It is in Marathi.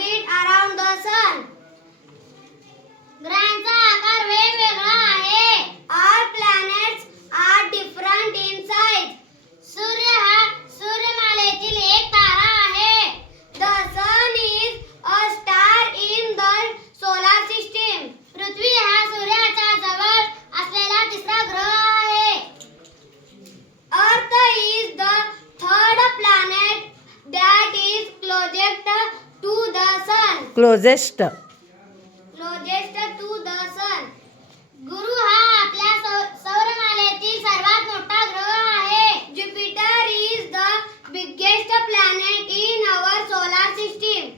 orbit around the sun. Closest closest to the sun गुरु हा आपल्या सौरमालेतील सर्वात मोठा ग्रह आहे. Jupiter is the biggest planet in our solar system